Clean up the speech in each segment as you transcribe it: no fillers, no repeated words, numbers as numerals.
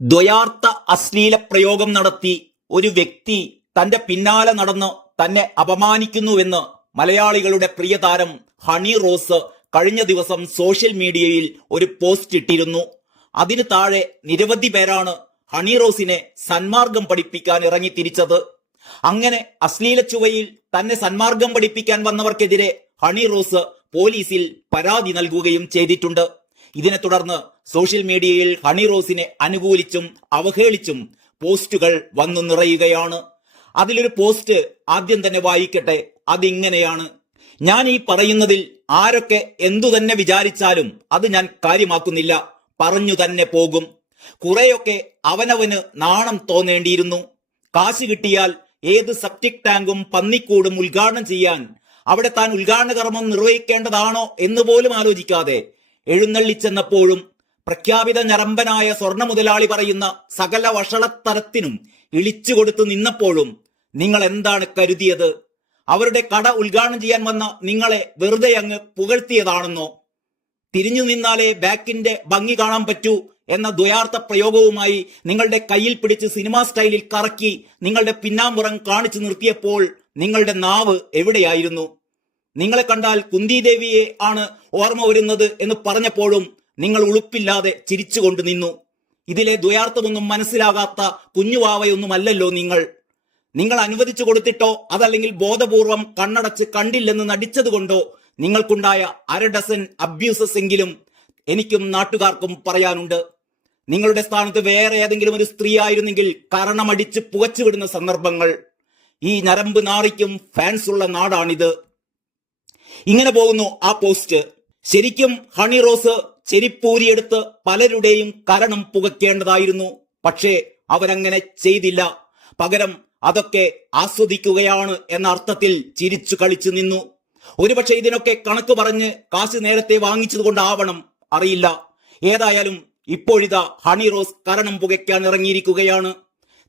ദ്വയാർത്ഥ അശ്ലീല പ്രയോഗം നടത്തി ഒരു വ്യക്തി തന്റെ പിന്നാലെ നടന്ന് തന്നെ അപമാനിക്കുന്നുവെന്ന് മലയാളികളുടെ പ്രിയതാരം ഹണി റോസ് കഴിഞ്ഞ ദിവസം സോഷ്യൽ മീഡിയയിൽ ഒരു പോസ്റ്റ് ഇട്ടിരുന്നു. അതിന് താഴെ നിരവധി പേരാണ് ഹണി റോസിനെ സന്മാർഗം പഠിപ്പിക്കാൻ ഇറങ്ങി തിരിച്ചത്. അങ്ങനെ അശ്ലീല ചുവയിൽ തന്നെ സന്മാർഗം പഠിപ്പിക്കാൻ വന്നവർക്കെതിരെ ഹണി റോസ് പോലീസിൽ പരാതി നൽകുകയും ചെയ്തിട്ടുണ്ട്. ഇതിനെ തുടർന്ന് സോഷ്യൽ മീഡിയയിൽ ഹണി റോസിനെ അനുകൂലിച്ചും അവഹേളിച്ചും പോസ്റ്റുകൾ വന്നു നിറയുകയാണ്. അതിലൊരു പോസ്റ്റ് ആദ്യം തന്നെ വായിക്കട്ടെ. അതിങ്ങനെയാണ്: ഞാൻ ഈ പറയുന്നതിൽ ആരൊക്കെ എന്തു തന്നെ വിചാരിച്ചാലും അത് ഞാൻ കാര്യമാക്കുന്നില്ല, പറഞ്ഞു തന്നെ പോകും. കുറെയൊക്കെ അവനവന് നാണം തോന്നേണ്ടിയിരുന്നു. കാശ് കിട്ടിയാൽ ഏത് സെപ്റ്റിക് ടാങ്കും പന്നിക്കൂടും ഉദ്ഘാടനം ചെയ്യാൻ അവിടെ താൻ ഉദ്ഘാടന കർമ്മം നിർവഹിക്കേണ്ടതാണോ എന്ന് പോലും ആലോചിക്കാതെ എഴുന്നള്ളിച്ചെന്നപ്പോഴും പ്രഖ്യാപിത ഞരമ്പനായ സ്വർണ്ണ മുതലാളി പറയുന്ന സകല വഷളത്തരത്തിനും ഇളിച്ചുകൊടുത്തു നിന്നപ്പോഴും നിങ്ങൾ എന്താണ് കരുതിയത്? അവരുടെ കട ഉദ്ഘാടനം ചെയ്യാൻ വന്ന നിങ്ങളെ വെറുതെ അങ്ങ് പുകഴ്ത്തിയതാണെന്നോ? തിരിഞ്ഞു നിന്നാലേ ബാക്കിന്റെ ഭംഗി കാണാൻ പറ്റൂ എന്ന ദ്വയാർത്ഥ പ്രയോഗവുമായി നിങ്ങളുടെ കയ്യിൽ പിടിച്ച് സിനിമാ സ്റ്റൈലിൽ കറക്കി നിങ്ങളുടെ പിന്നാമ്പുറം കാണിച്ചു നിർത്തിയപ്പോൾ നിങ്ങളുടെ നാവ് എവിടെയായിരുന്നു? നിങ്ങളെ കണ്ടാൽ കുന്തിദേവിയെ ആണ് ഓർമ്മ വരുന്നത് എന്ന് പറഞ്ഞപ്പോഴും നിങ്ങൾ ഉളുപ്പില്ലാതെ ചിരിച്ചുകൊണ്ട് നിന്നു. ഇതിലെ ദ്വയാർത്ഥമൊന്നും മനസ്സിലാകാത്ത കുഞ്ഞുവാവയൊന്നുമല്ലല്ലോ നിങ്ങൾ അനുവദിച്ചു കൊടുത്തിട്ടോ അതല്ലെങ്കിൽ ബോധപൂർവം കണ്ണടച്ച് കണ്ടില്ലെന്ന് നടിച്ചതുകൊണ്ടോ നിങ്ങൾക്കുണ്ടായ 1/2 ഡസൻ അബ്യൂസസ് എങ്കിലും എനിക്കും നാട്ടുകാർക്കും പറയാനുണ്ട്. നിങ്ങളുടെ സ്ഥാനത്ത് വേറെ ഏതെങ്കിലും ഒരു സ്ത്രീ ആയിരുന്നെങ്കിൽ കരണമടിച്ച് പുകച്ചുവിടുന്ന സന്ദർഭങ്ങൾ. ഈ ഞരമ്പ് നാറിക്കും ഫാൻസ് ഉള്ള നാടാണിത്. ഇങ്ങനെ പോകുന്നു ആ പോസ്റ്റ്. ശരിക്കും ഹണി റോസ് ചെരിപ്പൂരിയെടുത്ത് പലരുടെയും കരണം പുകയ്ക്കേണ്ടതായിരുന്നു. പക്ഷേ അവരങ്ങനെ ചെയ്തില്ല. പകരം അതൊക്കെ ആസ്വദിക്കുകയാണ് എന്ന അർത്ഥത്തിൽ ചിരിച്ചു കളിച്ചു നിന്നു. ഒരുപക്ഷെ ഇതിനൊക്കെ കണക്ക് പറഞ്ഞ് കാശ് നേരത്തെ വാങ്ങിച്ചതുകൊണ്ടാവണം, അറിയില്ല. ഏതായാലും ഇപ്പോഴിതാ ഹണി റോസ് കരണം പുകയ്ക്കാൻ ഇറങ്ങിയിരിക്കുകയാണ്.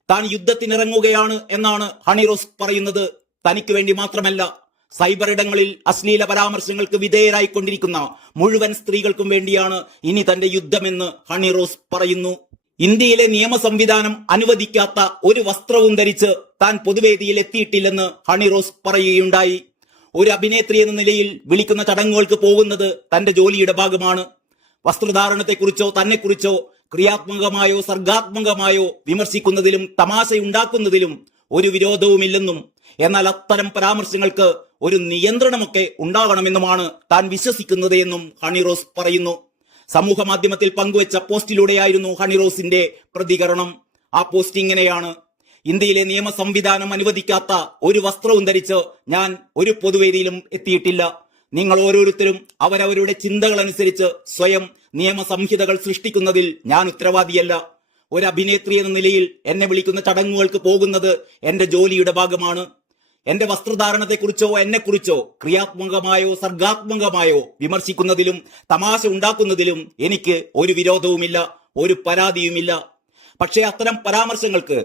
താൻ യുദ്ധത്തിനിറങ്ങുകയാണ് എന്നാണ് ഹണി റോസ് പറയുന്നത്. തനിക്ക് വേണ്ടി മാത്രമല്ല, സൈബർ ഇടങ്ങളിൽ അശ്ലീല പരാമർശങ്ങൾക്ക് വിധേയരായിക്കൊണ്ടിരിക്കുന്ന മുഴുവൻ സ്ത്രീകൾക്കും വേണ്ടിയാണ് ഇനി തന്റെ യുദ്ധമെന്ന് ഹണി റോസ് പറയുന്നു. ഇന്ത്യയിലെ നിയമ സംവിധാനം അനുവദിക്കാത്ത ഒരു വസ്ത്രവും ധരിച്ച് താൻ പൊതുവേദിയിൽ എത്തിയിട്ടില്ലെന്ന് ഹണി റോസ് പറയുകയുണ്ടായി. ഒരു അഭിനേത്രി എന്ന നിലയിൽ വിളിക്കുന്ന ചടങ്ങുകൾക്ക് പോകുന്നത് തന്റെ ജോലിയുടെ ഭാഗമാണ്. വസ്ത്രധാരണത്തെക്കുറിച്ചോ തന്നെക്കുറിച്ചോ ക്രിയാത്മകമായോ സർഗാത്മകമായോ വിമർശിക്കുന്നതിലും തമാശയുണ്ടാക്കുന്നതിലും ഒരു വിരോധവുമില്ലെന്നും എന്നാൽ അത്തരം പരാമർശങ്ങൾക്ക് ഒരു നിയന്ത്രണമൊക്കെ ഉണ്ടാകണമെന്നുമാണ് താൻ വിശ്വസിക്കുന്നത് എന്നും ഹണി റോസ് പറയുന്നു. സമൂഹ മാധ്യമത്തിൽ പങ്കുവച്ച പോസ്റ്റിലൂടെയായിരുന്നു ഹണി റോസിന്റെ പ്രതികരണം. ആ പോസ്റ്റ് ഇങ്ങനെയാണ്: ഇന്ത്യയിലെ നിയമ സംവിധാനം അനുവദിക്കാത്ത ഒരു വസ്ത്രവും ധരിച്ച് ഞാൻ ഒരു പൊതുവേദിയിലും എത്തിയിട്ടില്ല. നിങ്ങൾ ഓരോരുത്തരും അവരവരുടെ ചിന്തകൾ അനുസരിച്ച് സ്വയം നിയമ സംഹിതകൾ സൃഷ്ടിക്കുന്നതിൽ ഞാൻ ഉത്തരവാദിയല്ല. ഒരു അഭിനേത്രി എന്ന നിലയിൽ എന്നെ വിളിക്കുന്ന ചടങ്ങുകൾക്ക് പോകുന്നത് എന്റെ ജോലിയുടെ ഭാഗമാണ്. എന്റെ വസ്ത്രധാരണത്തെക്കുറിച്ചോ എന്നെക്കുറിച്ചോ ക്രിയാത്മകമായോ സർഗാത്മകമായോ വിമർശിക്കുന്നതിലും തമാശ ഉണ്ടാക്കുന്നതിലും എനിക്ക് ഒരു വിരോധവുമില്ല, ഒരു പരാതിയുമില്ല. പക്ഷേ അത്തരം പരാമർശങ്ങൾക്ക്,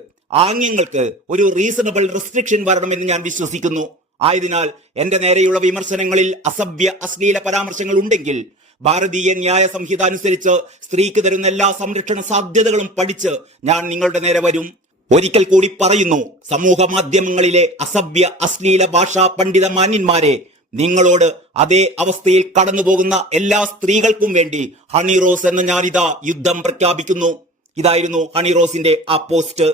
ആംഗ്യങ്ങൾക്ക് ഒരു റീസണബിൾ റെസ്ട്രിക്ഷൻ വരണമെന്ന് ഞാൻ വിശ്വസിക്കുന്നു. ആയതിനാൽ എന്റെ നേരെയുള്ള വിമർശനങ്ങളിൽ അസഭ്യ അശ്ലീല പരാമർശങ്ങൾ ഉണ്ടെങ്കിൽ ഭാരതീയ ന്യായ സംഹിത അനുസരിച്ച് സ്ത്രീക്ക് തരുന്ന എല്ലാ സംരക്ഷണ സാധ്യതകളും പഠിച്ച് ഞാൻ നിങ്ങളുടെ നേരെ വരും. ഒരിക്കൽ കൂടി പറയുന്നു, സമൂഹ മാധ്യമങ്ങളിലെ അസഭ്യ അശ്ലീല ഭാഷാ പണ്ഡിത മാന്യന്മാരെ, നിങ്ങളോട് അതേ അവസ്ഥയിൽ കടന്നുപോകുന്ന എല്ലാ സ്ത്രീകൾക്കും വേണ്ടി ഹണി റോസ് എന്ന ഞാനിതാ യുദ്ധം പ്രഖ്യാപിക്കുന്നു. ഇതായിരുന്നു ഹണി റോസിന്റെ ആ പോസ്റ്റ്.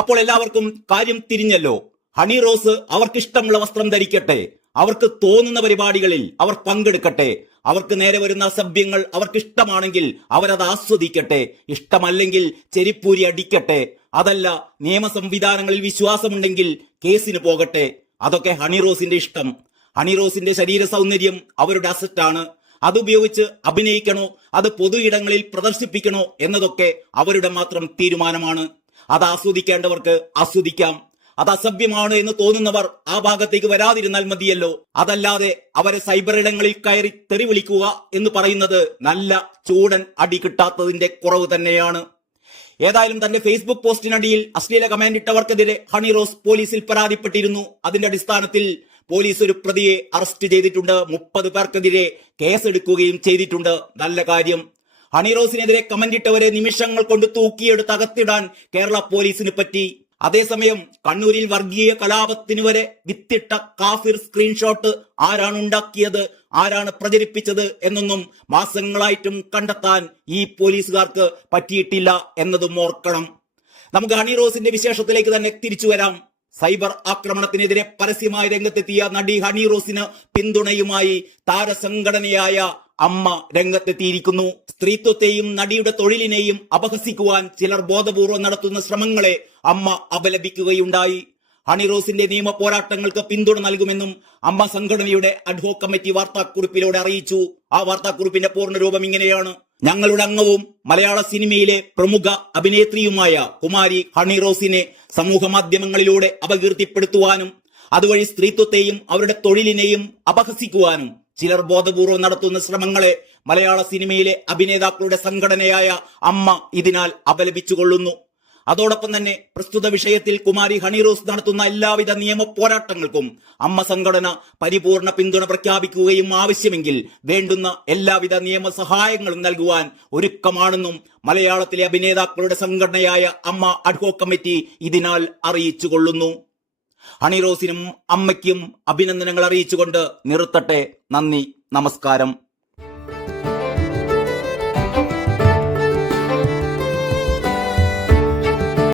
അപ്പോൾ എല്ലാവർക്കും കാര്യം തിരിഞ്ഞല്ലോ. ഹണി റോസ് അവർക്കിഷ്ടമുള്ള വസ്ത്രം ധരിക്കട്ടെ, അവർക്ക് തോന്നുന്ന പരിപാടികളിൽ അവർ പങ്കെടുക്കട്ടെ, അവർക്ക് നേരെ വരുന്ന അസഭ്യങ്ങൾ അവർക്കിഷ്ടമാണെങ്കിൽ അവരത് ആസ്വദിക്കട്ടെ, ഇഷ്ടമല്ലെങ്കിൽ ചെരിപ്പൂരി അടിക്കട്ടെ. അതല്ല, നിയമ സംവിധാനങ്ങളിൽ വിശ്വാസമുണ്ടെങ്കിൽ കേസിന് പോകട്ടെ. അതൊക്കെ ഹണി റോസിന്റെ ഇഷ്ടം. ഹണി റോസിന്റെ ശരീര സൗന്ദര്യം അവരുടെ അസറ്റാണ്. അതുപയോഗിച്ച് അഭിനയിക്കണോ അത് പൊതു ഇടങ്ങളിൽ പ്രദർശിപ്പിക്കണോ എന്നതൊക്കെ അവരുടെ മാത്രം തീരുമാനമാണ്. അത് ആസ്വദിക്കേണ്ടവർക്ക് ആസ്വദിക്കാം. അത് അസഭ്യമാണ് എന്ന് തോന്നുന്നവർ ആ ഭാഗത്തേക്ക് വരാതിരുന്നാൽ മതിയല്ലോ. അതല്ലാതെ അവരെ സൈബർ ഇടങ്ങളിൽ കയറി തെറി വിളിക്കുക എന്ന് പറയുന്നത് നല്ല ചൂടൻ അടി കിട്ടാത്തതിന്റെ കുറവ് തന്നെയാണ്. ഏതായാലും തന്റെ ഫേസ്ബുക്ക് പോസ്റ്റിനടിയിൽ അശ്ലീല കമന്റ് ഇട്ടവർക്കെതിരെ ഹണി റോസ് പോലീസിൽ പരാതിപ്പെട്ടിരുന്നു. അതിന്റെ അടിസ്ഥാനത്തിൽ പോലീസ് ഒരു പ്രതിയെ അറസ്റ്റ് ചെയ്തിട്ടുണ്ട്. 30 പേർക്കെതിരെ കേസെടുക്കുകയും ചെയ്തിട്ടുണ്ട്. നല്ല കാര്യം. ഹണിറോസിനെതിരെ കമന്റിട്ടവരെ നിമിഷങ്ങൾ കൊണ്ട് തൂക്കിയെടുത്ത് അകത്തിടാൻ കേരള പോലീസിന് പറ്റി. അതേസമയം കണ്ണൂരിൽ വർഗീയ കലാപത്തിന് വരെ വിത്തിട്ട കാഫിർ സ്ക്രീൻഷോട്ട് ആരാണ് ഉണ്ടാക്കിയത്, ആരാണ് പ്രചരിപ്പിച്ചത് എന്നൊന്നും മാസങ്ങളായിട്ടും കണ്ടെത്താൻ ഈ പോലീസുകാർക്ക് പറ്റിയിട്ടില്ല എന്നതും ഓർക്കണം. നമുക്ക് ഹണിറോസിന്റെ വിശേഷത്തിലേക്ക് തന്നെ തിരിച്ചു വരാം. സൈബർ ആക്രമണത്തിനെതിരെ പരസ്യമായി രംഗത്തെത്തിയ നടി ഹണിറോസിന് പിന്തുണയുമായി താരസംഘടനയായ അമ്മ രംഗത്തെത്തിയിരിക്കുന്നു. സ്ത്രീത്വത്തെയും നടിയുടെ തൊഴിലിനെയും അപഹസിക്കുവാൻ ചിലർ ബോധപൂർവം നടത്തുന്ന ശ്രമങ്ങളെ അമ്മ അപലപിക്കുകയുണ്ടായി. ഹണിറോസിന്റെ നിയമ പോരാട്ടങ്ങൾക്ക് പിന്തുണ നൽകുമെന്നും അമ്മ സംഘടനയുടെ അഡ്ഹോക് കമ്മിറ്റി വാർത്താക്കുറിപ്പിലൂടെ അറിയിച്ചു. ആ വാർത്താക്കുറിപ്പിന്റെ പൂർണ്ണരൂപം ഇങ്ങനെയാണ്: ഞങ്ങളുടെ അംഗവും മലയാള സിനിമയിലെ പ്രമുഖ അഭിനേത്രിയുമായ കുമാരി ഹണിറോസിനെ സമൂഹ മാധ്യമങ്ങളിലൂടെ അപകീർത്തിപ്പെടുത്തുവാനും അതുവഴി സ്ത്രീത്വത്തെയും അവരുടെ തൊഴിലിനെയും അപഹസിക്കുവാനും ചിലർ ബോധപൂർവം നടത്തുന്ന ശ്രമങ്ങളെ മലയാള സിനിമയിലെ അഭിനേതാക്കളുടെ സംഘടനയായ അമ്മ ഇതിനാൽ അപലപിച്ചുകൊള്ളുന്നു. അതോടൊപ്പം തന്നെ പ്രസ്തുത വിഷയത്തിൽ കുമാരി ഹണിറോസ് നടത്തുന്ന എല്ലാവിധ നിയമ പോരാട്ടങ്ങൾക്കും അമ്മ സംഘടന പരിപൂർണ പിന്തുണ പ്രഖ്യാപിക്കുകയും ആവശ്യമെങ്കിൽ വേണ്ടുന്ന എല്ലാവിധ നിയമസഹായങ്ങളും നൽകുവാൻ ഒരുക്കമാണെന്നും മലയാളത്തിലെ അഭിനേതാക്കളുടെ സംഘടനയായ അമ്മ അഡ്ഹോക് കമ്മിറ്റി ഇതിനാൽ അറിയിച്ചുകൊള്ളുന്നു. ഹണിറോസിനും അമ്മയ്ക്കും അഭിനന്ദനങ്ങൾ അറിയിച്ചുകൊണ്ട് നിർത്തട്ടെ. നന്ദി, നമസ്കാരം.